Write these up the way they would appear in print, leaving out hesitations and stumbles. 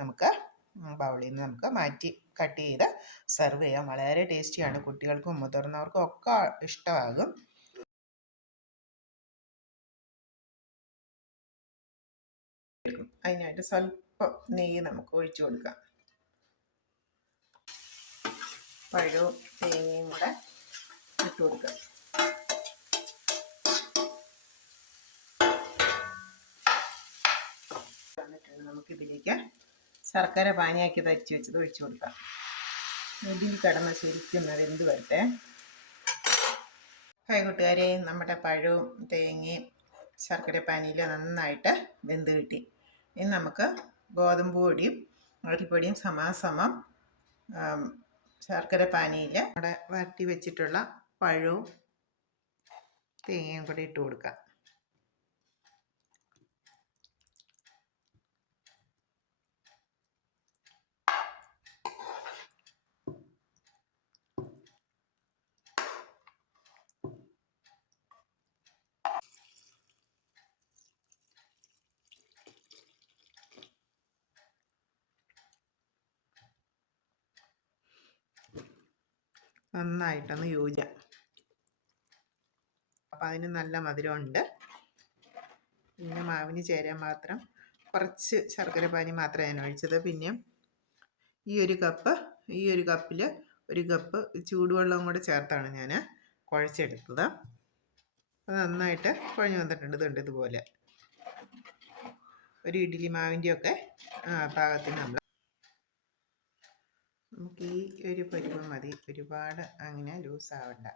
നമുക്ക് ബൗളിൽ നിന്ന് നമുക്ക് മാറ്റി കട്ട് ചെയ്ത് സെർവ് ചെയ്യാം. വളരെ ടേസ്റ്റിയാണ്, കുട്ടികൾക്കും മുതിർന്നവർക്കും ഒക്കെ ഇഷ്ടമാകും. അതിനായിട്ട് സ്വല്പം നെയ്യ് നമുക്ക് ഒഴിച്ചു കൊടുക്കാം. പഴവും തേങ്ങയും കൂടെ ഇട്ട് കൊടുക്കാം. നമുക്കിതിലേക്ക് ശർക്കര പാനിയാക്കി തരിച്ച് വെച്ചത് ഒഴിച്ചു കൊടുക്കാം. ഇതിൽ കിടന്ന് ശരിക്കും വെന്ത് വരട്ടെ. ഹായ് കൂട്ടുകാരെ, നമ്മുടെ പഴവും തേങ്ങയും ശർക്കര പാനിയിൽ നന്നായിട്ട് വെന്ത് കിട്ടി. ഇനി നമുക്ക് ഗോതമ്പ് പൊടിയും അരിപ്പൊടിയും സമാസമം ശർക്കര പാനിയിൽ നമ്മുടെ വരട്ടി വെച്ചിട്ടുള്ള പഴവും തേങ്ങയും കൂടെ ഇട്ട് കൊടുക്കാം. നന്നായിട്ടൊന്ന് യോജിക്കാം. അപ്പം അതിന് നല്ല മധുരമുണ്ട്. പിന്നെ മാവിന് ചേരാൻ മാത്രം കുറച്ച് ശർക്കര പാനി മാത്രമേ ഞാൻ ഒഴിച്ചത്. പിന്നെ ഈ ഒരു കപ്പിൽ ഒരു കപ്പ് ചൂടുവെള്ളവും കൂടെ ചേർത്താണ് ഞാൻ കുഴച്ചെടുത്തത്. അത് നന്നായിട്ട് കുഴഞ്ഞു വന്നിട്ടുണ്ട്. ഇതുണ്ട് ഇതുപോലെ ഒരു ഇഡ്ഡലി മാവിൻ്റെയൊക്കെ പാകത്തിന് നമുക്ക് ഈ ഒരു പരുവം മതി, ഒരുപാട് അങ്ങനെ ലൂസാവണ്ട.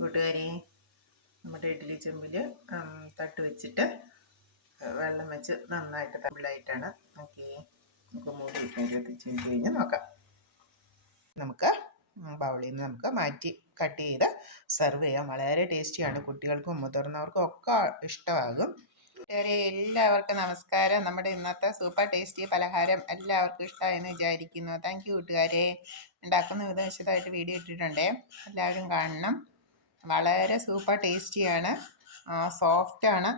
കൂട്ടുകാരെ, നമ്മുടെ ഇഡ്ഡലി ചെമ്പിൽ തട്ട് വെച്ചിട്ട് വെള്ളം വെച്ച് നന്നായിട്ട് തമ്മിലായിട്ടാണ്. നമുക്ക് മൂടി 25 മിനിറ്റ് കഴിഞ്ഞ് നോക്കാം. നമുക്ക് ബൗളിൽ നിന്ന് നമുക്ക് മാറ്റി കട്ട് ചെയ്ത് സെർവ് ചെയ്യാം. വളരെ ടേസ്റ്റിയാണ്, കുട്ടികൾക്കും മുതിർന്നവർക്കും ഒക്കെ ഇഷ്ടമാകും. എല്ലാവർക്കും നമസ്കാരം. നമ്മുടെ ഇന്നത്തെ സൂപ്പർ ടേസ്റ്റി പലഹാരം എല്ലാവർക്കും ഇഷ്ടമായെന്ന് വിചാരിക്കുന്നു. താങ്ക് യു കൂട്ടുകാരെ. ഉണ്ടാക്കുന്ന വിധം വിശദമായിട്ട് വീഡിയോ ഇട്ടിട്ടുണ്ടേ, എല്ലാവരും കാണണം. വളരെ സൂപ്പർ ടേസ്റ്റിയാണ്, സോഫ്റ്റാണ്.